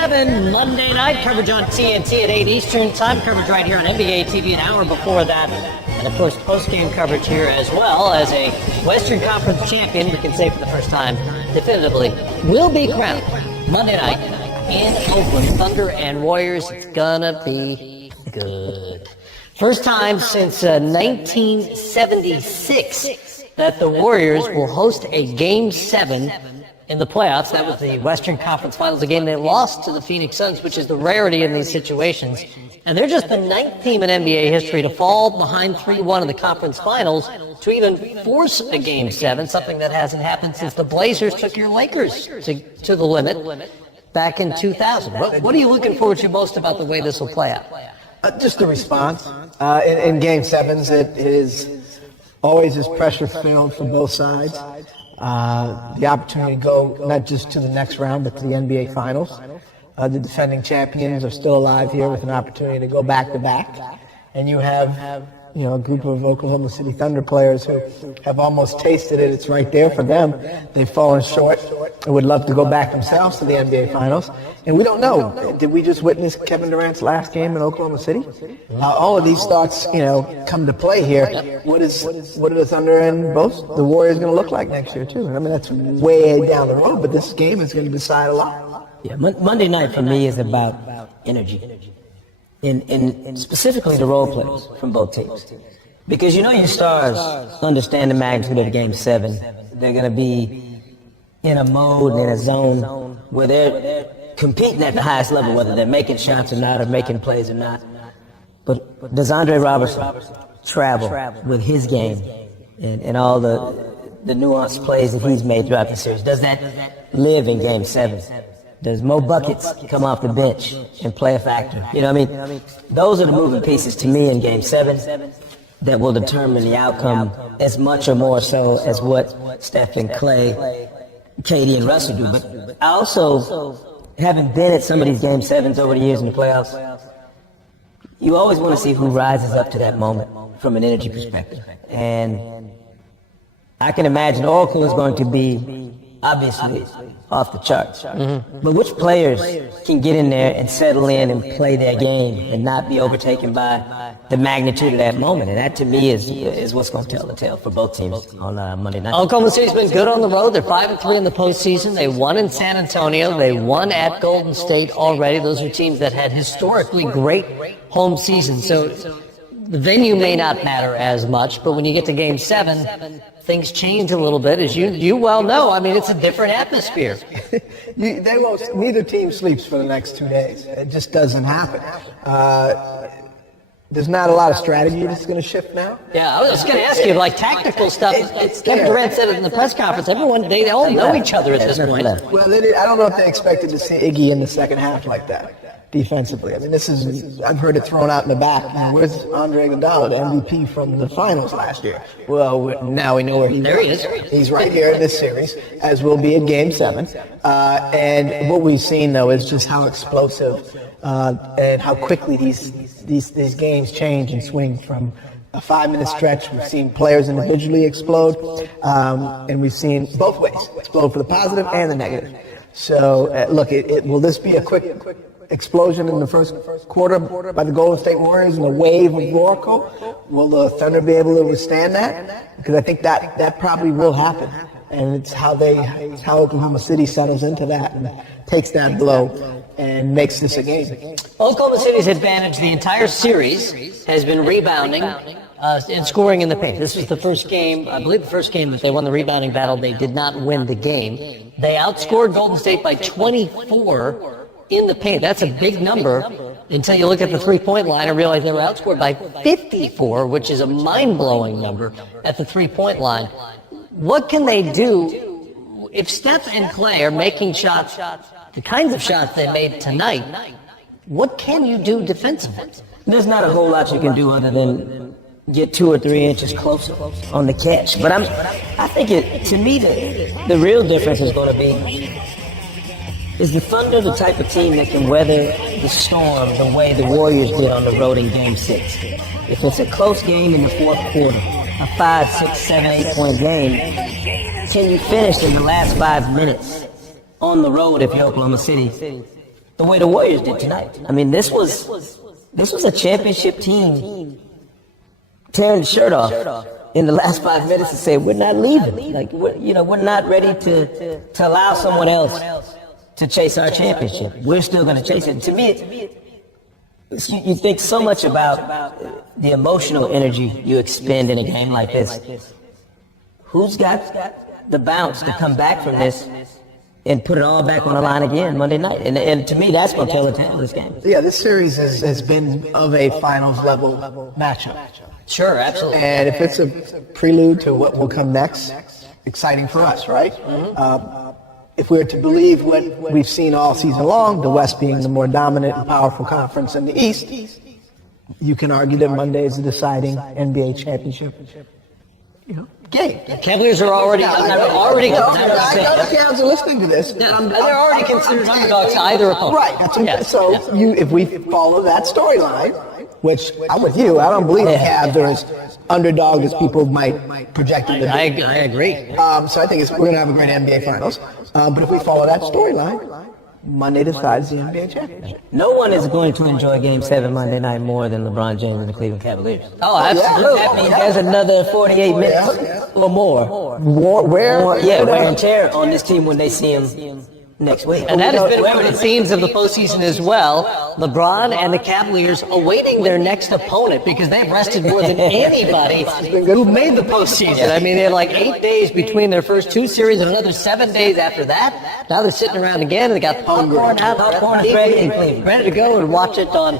7, Monday night coverage on TNT at 8 Eastern time, coverage right here on NBA TV an hour before that. And of course, post-game coverage here as well as a Western Conference champion, we can say for the first time definitively, will be crowned Monday night in Oakland. Thunder and Warriors, it's gonna be good. First time since 1976 that the Warriors will host a Game 7 in the playoffs. That was the Western Conference Finals, a game they lost to the Phoenix Suns, which is the rarity in these situations. And they're just the 9th team in NBA history to fall behind 3-1 in the conference finals to even force a Game 7, something that hasn't happened since the Blazers took your Lakers to the limit back in 2000. What are you looking forward to most about the way this will play out? Just the response. In Game 7s, it is always pressure-filled for both sides. The opportunity to go not just to the next round, but to the NBA Finals. The defending champions are still alive here with an opportunity to go back-to-back. And you have, a group of Oklahoma City Thunder players who have almost tasted it. It's right there for them. They've fallen short and would love to go back themselves to the NBA Finals. And we don't know. Did we just witness Kevin Durant's last game in Oklahoma City? All of these thoughts, come to play here. What are the Thunder and both the Warriors going to look like next year, too? I mean, that's way down the road, but this game is going to decide a lot. Yeah, Monday night for me is about energy. In specifically the role players from both teams. Because your stars understand the magnitude of Game 7. They're going to be in a mode and in a zone where they're competing at the highest level, whether they're making shots or not, or making plays or not. But does Andre Robertson travel with his game and all the nuanced plays that he's made throughout the series? Does that live in Game 7? Does Mo Buckets come off the bench and play a factor? Those are the moving pieces to me in Game 7 that will determine the outcome as much or more so as what Steph and Clay, KD and Russell do. But I also, having been at some of these Game 7s over the years in the playoffs, you always want to see who rises up to that moment from an energy perspective. And I can imagine Oracle is going to be obviously off the charts. Mm-hmm. But which players can get in there and settle in and play their game and not be overtaken by the magnitude of that moment? And that, to me, is what's going to tell the tale for both teams on Monday night. Oklahoma City's been good on the road. They're 5-3 in the postseason. They won in San Antonio. They won at Golden State already. Those are teams that had historically great home seasons. So the venue may not matter as much, but when you get to Game 7, things change a little bit, as you well know. I mean, it's a different atmosphere. Neither team sleeps for the next 2 days. It just doesn't happen. There's not a lot of strategy that's going to shift now. Yeah, I was going to ask you, tactical stuff. Kevin Durant said it in the press conference. They all know each other at this point. Well, I don't know if they expected to see Iggy in the second half like that. Defensively. I mean, I've heard it thrown out in the back. Where's Andre Iguodala, the MVP from the finals last year? Well, now we know where he is. He's right here in this series, as will be in Game 7. And what we've seen, though, is just how explosive and how quickly these games change and swing from a 5-minute stretch. We've seen players individually explode, and we've seen both ways, explode for the positive and the negative. So, look, will this be a quick explosion in the first quarter by the Golden State Warriors and a wave of Oracle? Will the Thunder be able to withstand that? Because I think that probably will happen. And it's how Oklahoma City settles into that and takes that blow and makes this a game. Oklahoma City's advantage the entire series has been rebounding and scoring in the paint. This was the first game, I believe the first game that they won the rebounding battle. They did not win the game. They outscored Golden State by 24 in the paint. That's a big number until you look at the three-point line and realize they were outscored by 54, which is a mind-blowing number at the three-point line. What can they do if Steph and Clay are making shots, the kinds of shots they made tonight? What can you do defensively? There's not a whole lot you can do other than get 2 or 3 inches closer on the catch. But I think to me, the real difference is going to be, is the Thunder the type of team that can weather the storm the way the Warriors did on the road in Game 6? If it's a close game in the fourth quarter, a 5, 6, 7, 8 point game, can you finish in the last 5 minutes on the road if you're Oklahoma City the way the Warriors did tonight. I mean, this was a championship team tearing the shirt off in the last 5 minutes and say, we're not leaving. Like, we're not ready to allow someone else to chase our championship. We're still going to chase it. And to me, you think so much about the emotional energy you expend in a game like this. Who's got the bounce to come back from this and put it all back on the line again Monday night? And to me, that's going to tell the tale of this game. Yeah, this series has been of a finals level matchup. Sure, absolutely. And if it's a prelude to what will come next, exciting for us, right? If we were to believe what we've seen all season long, the West being the more dominant and powerful conference than the East, you can argue that Monday is the deciding NBA championship game. Cavaliers are already I know the Cavs are listening to this. they're already considered underdogs to either opponent. Right. So if we follow that storyline, which I'm with you, I don't believe the Cavs are as underdog as people might project them to be. I agree. So I think we're going to have a great NBA Finals. But if we follow that storyline, Monday decides the NBA championship. No one is going to enjoy Game 7 Monday night more than LeBron James and the Cleveland Cavaliers. Oh, absolutely. That means there's another 48 minutes or more. Wear And tear on this team when they see him next week. And that has been one of the themes of the postseason as well. LeBron and the Cavaliers awaiting their next opponent because they've rested more than anybody who made the postseason. I mean, they had like 8 days between their first 2 series and another 7 days after that. Now they're sitting around again and they got popcorn out, popcorn ready to go and watch it on